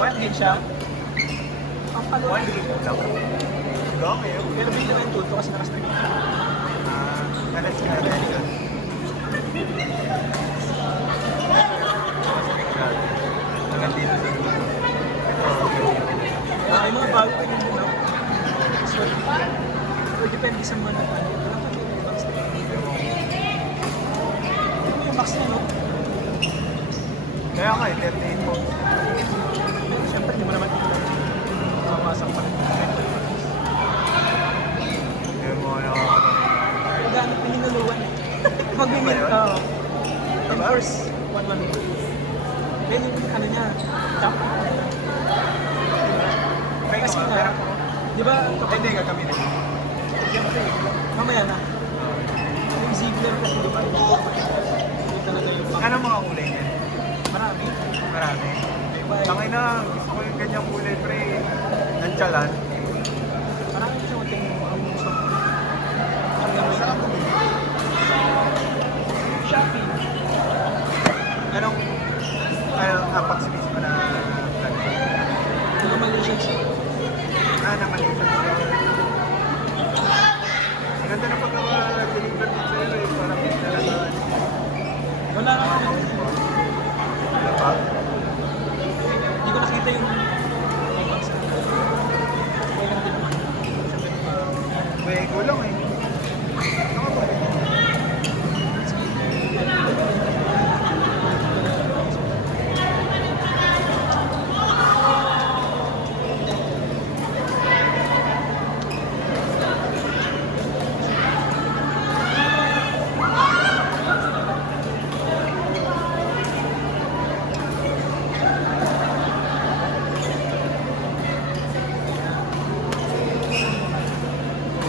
Wala din siya. Ang paluan din siya. Pero bigla na yung tuto kasi nakastart. Kalas ka na yun. Hanggang dito sa Ay, mga bago pa yun din ako. So, depende sa mga natin. Wala pa din yung box na yun. Ito yung box na, no? Kaya nga, 38 po. Siyempre, hindi mo naman ito mamasang pa rin. Yung mga Magano pa hinuluan eh. Pag may enforce, 1-1. Then yung ano niya, top. Kasi nga, di ba? Hindi, gagamitin. Siyempre, mamaya na. Yung Ziegler kasi di ba? Yung talaga yung Ano mga kulay niya? marami. Marami. Diba? Tangay na, gusto ko yung ganyang kulay, pre. Nantsalan. Marami siya mating ang gusto ko. Ang gano'n. Sarap mo. Shopee. Anong approximate mo na plan? Mga Malaysian siya. Naman yung maganda na pagka-deliver din sa'yo eh. Parang talaga. Wala ka naman. Ano pa? Hindi ko nakita yung box na. Okay lang din naman. Buwego lang eh. Ano ba?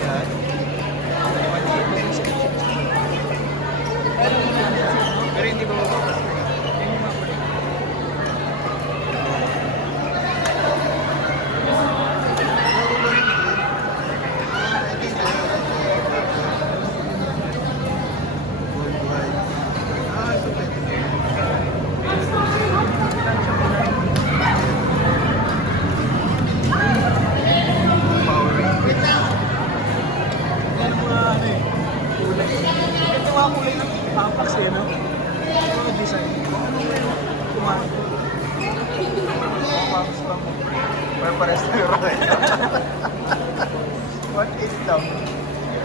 Yan. Pero hindi ko mababas. Yan ang mga ano eh. Kulay. Ito yung mga kulay ng pampax eh, no? Ito yung design. Kumano. Paps lang mo. Pero pares na yung rin. 1.8 lang.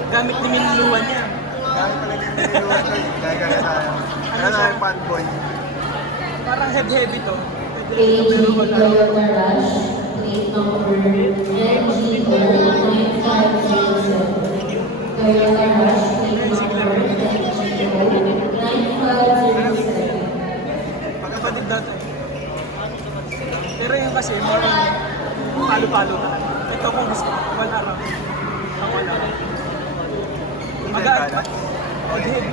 Gamit ni minuluan niya. Dahil talaga yung nililuwan ko eh. Kaya tayo. Kaya tayo fanboy. Parang heavy to. AG Toyota Rush, plate number NGO 9507. Toyota Rush, plate number NGO 9507. Magkapatid dati. Pero yung kasi, more palo-palo na. Ito kung gusto ko, wala lang. Ang wala lang. Mag-aagad. Heavy.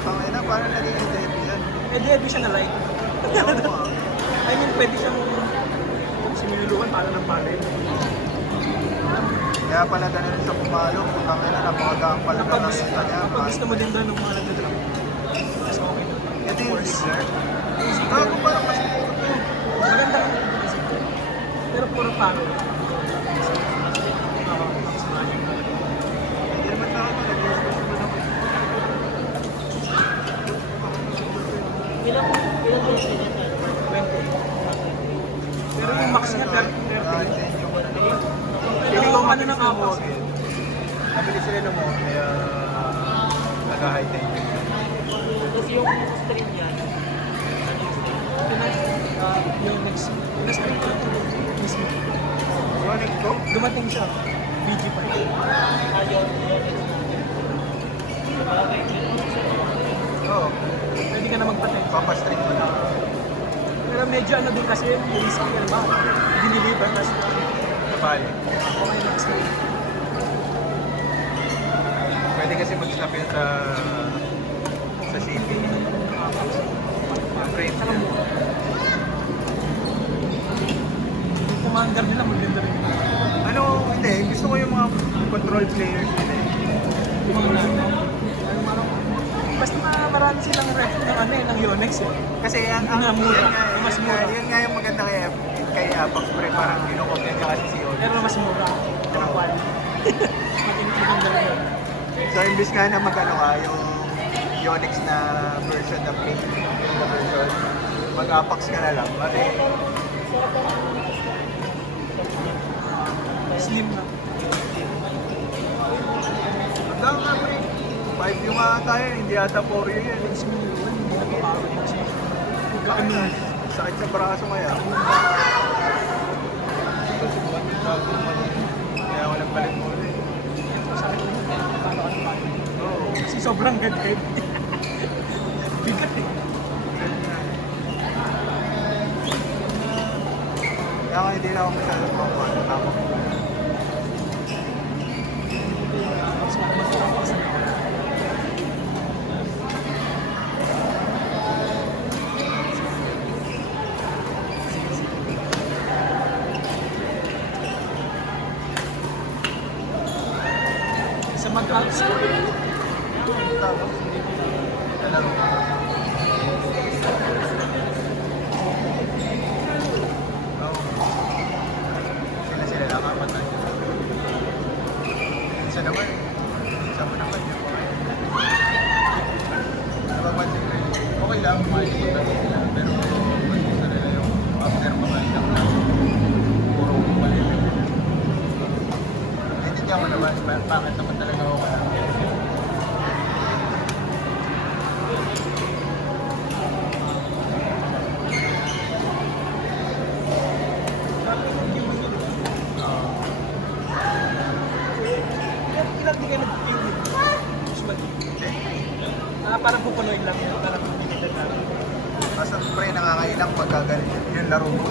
Tangay na, parang naging heavy yan. Heavy siya na light. Oo, I mean, pwede siyang similuluan para ng palin. Kaya pala ganun siya pumalo. Tangay na, napakagaang pala na lang yung kanya. Kapag gusto mo din doon ng mga nagdadrop. Mas okay. Ito yung Ziggler. Ako parang mas Maganda rin. Pero puro paro. hindi naman sa akin. Nag-gusto ko naman. Ilang beses niya? 20. Pero yung max niya, 30. Pero yung ano ng Apex. Nabili sila ng mo, kaya nag-high tension. Tapos yung stream niya, yung next stream ko mismo. Running ko? Dumating siya. BG pa rin. Oo. Pwede ka na magpatay. Papastring mo na. Pero medyo ano din kasi yung risky ka ba? Diniliver na siya. Napali. Okay na kasi. Pwede kasi mag-snap yun sa city. Frame. Alam mo, yung commander nila maganda rin. Ano, hindi. Gusto ko yung mga control players nila eh. Yung mga ano, basta marami marami silang ref ng ano eh, ng Yonex eh. Kasi ang Na mura. yun nga, Mas mura. Yun nga yung maganda kay Apex Pre, parang kinukontent niya kasi si Yonex. Pero mas mura. Pero quality. Maganda rin yun. So, imbis nga na magano ka, yung Yonex na version na free na version, mag-Apex ka na lang. Kasi, Slim na. ang dami nga pre. 5 yung nga tayo, hindi ata 4 yun yan. Mas mura. Hindi na babawi na siya. Ano, sakit sa braso kaya. Kaya walang balik mo ulit. Oo. Kasi sobrang gagawin. Bigat eh. Kaya nga hindi na ako masyadong pang tama ko. Mas mura sa sa mag-outs ko. Tapos, alam mo. Sila lang apat na yun. Isa naman. Isa mo naman yun. Napapansin ko yun. Okay lang, kumain ko na sila. Pero mas gusto nila yung after mga ilang na puro balik. Hindi ako naman, bakit naman talaga ako wala. Ilan di kayo nag-film yun? Usually. Parang pupunuin lang yun. Parang hindi na. Basta pre, nakakailang pagka ganun yung laro mo.